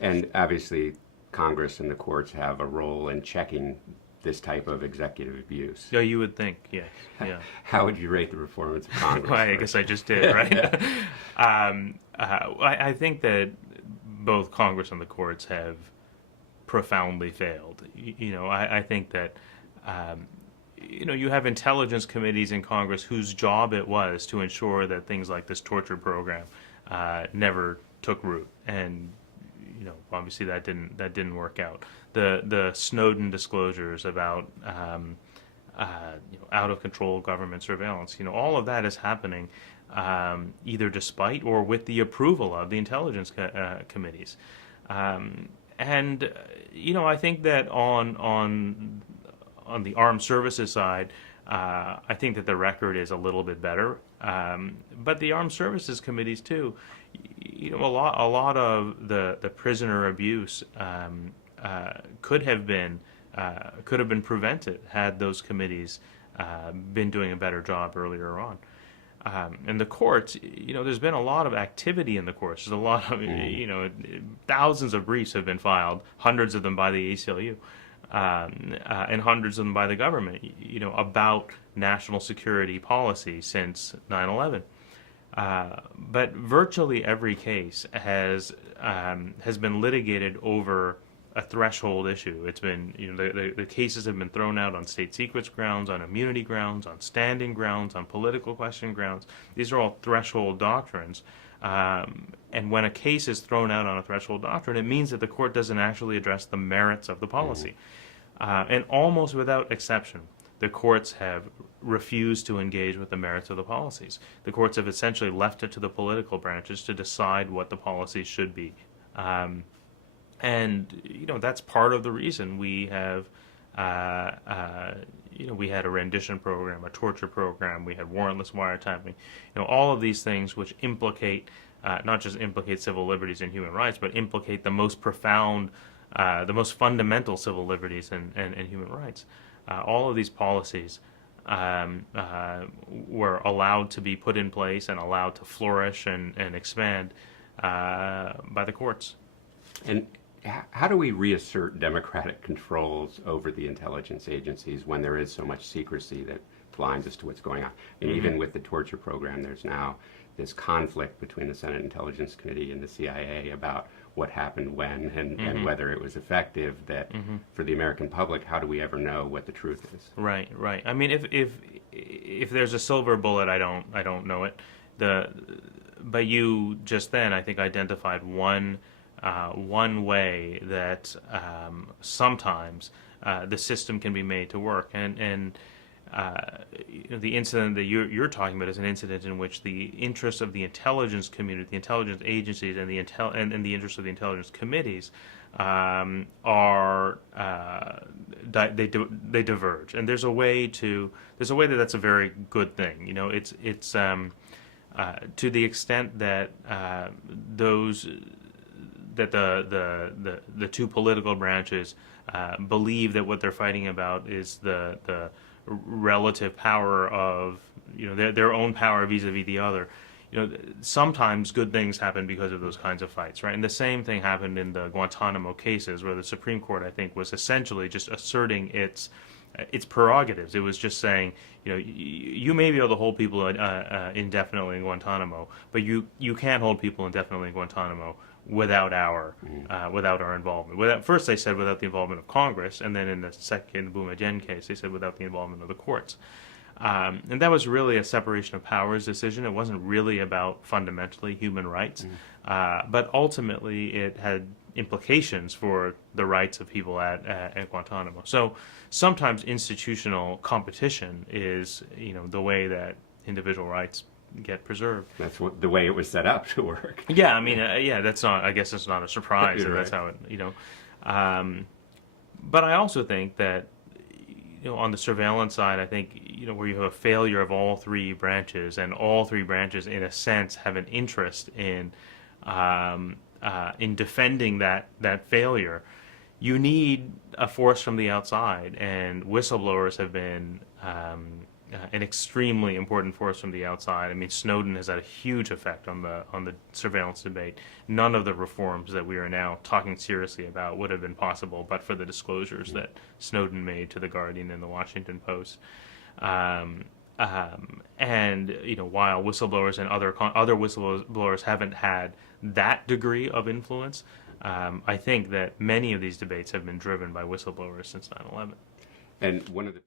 And obviously, Congress and the courts have a role in checking this type of executive abuse. Yeah, you would think, yes. Yeah. How would you rate the performance of Congress? Well, I guess I just did, right? I think that both Congress and the courts have profoundly failed. I think that you have intelligence committees in Congress whose job it was to ensure that things like this torture program never took root, and obviously that didn't work out. The Snowden disclosures about out of control government surveillance, all of that is happening either despite or with the approval of the intelligence committees. And I think that on the armed services side, I think that the record is a little bit better. But the armed services committees too, a lot of the prisoner abuse could have been prevented had those committees been doing a better job earlier on. And the courts, there's been a lot of activity in the courts. There's a lot of, thousands of briefs have been filed, hundreds of them by the ACLU, and hundreds of them by the government, about national security policy since 9/11. But virtually every case has been litigated over a threshold issue. It's been, the cases have been thrown out on state secrets grounds, on immunity grounds, on standing grounds, on political question grounds. These are all threshold doctrines. And when a case is thrown out on a threshold doctrine, it means that the court doesn't actually address the merits of the policy. And almost without exception, the courts have refused to engage with the merits of the policies. The courts have essentially left it to the political branches to decide what the policies should be. And that's part of the reason we have, we had a rendition program, a torture program, we had warrantless wiretapping, all of these things which implicate, not just implicate civil liberties and human rights, but implicate the most profound, the most fundamental civil liberties and human rights. All of these policies were allowed to be put in place and allowed to flourish and expand by the courts. And how do we reassert democratic controls over the intelligence agencies when there is so much secrecy that blinds us to what's going on? And even with the torture program, there's now this conflict between the Senate Intelligence Committee and the CIA about what happened when and whether it was effective. That for the American public, how do we ever know what the truth is? Right. I mean, if there's a silver bullet, I don't know it. But you just then, I think, identified one way that sometimes the system can be made to work, and the incident that you're talking about is an incident in which the interests of the intelligence community, the intelligence agencies, and the interests of the intelligence committees they diverge, and there's a way that's a very good thing. It's to the extent that that the two political branches believe that what they're fighting about is the relative power of their own power vis-a-vis the other. Sometimes good things happen because of those kinds of fights, right? And the same thing happened in the Guantanamo cases, where the Supreme Court, I think, was essentially just asserting its prerogatives. It was just saying, you may be able to hold people indefinitely in Guantanamo, but you can't hold people indefinitely in Guantanamo without our involvement. First they said without the involvement of Congress, and then in the Boumediene case they said without the involvement of the courts. And that was really a separation of powers decision. It wasn't really about fundamentally human rights, but ultimately it had implications for the rights of people at Guantanamo. So sometimes institutional competition is the way that individual rights get preserved. That's the way it was set up to work. Yeah, I mean, that's not. I guess it's not a surprise. That That's how it. But I also think that on the surveillance side, I think where you have a failure of all three branches, and all three branches, in a sense, have an interest in defending that failure. You need a force from the outside, and whistleblowers have been an extremely important force from the outside. I mean, Snowden has had a huge effect on the surveillance debate. None of the reforms that we are now talking seriously about would have been possible but for the disclosures that Snowden made to The Guardian and The Washington Post. And while whistleblowers and other whistleblowers haven't had that degree of influence, I think that many of these debates have been driven by whistleblowers since 9/11. And one of the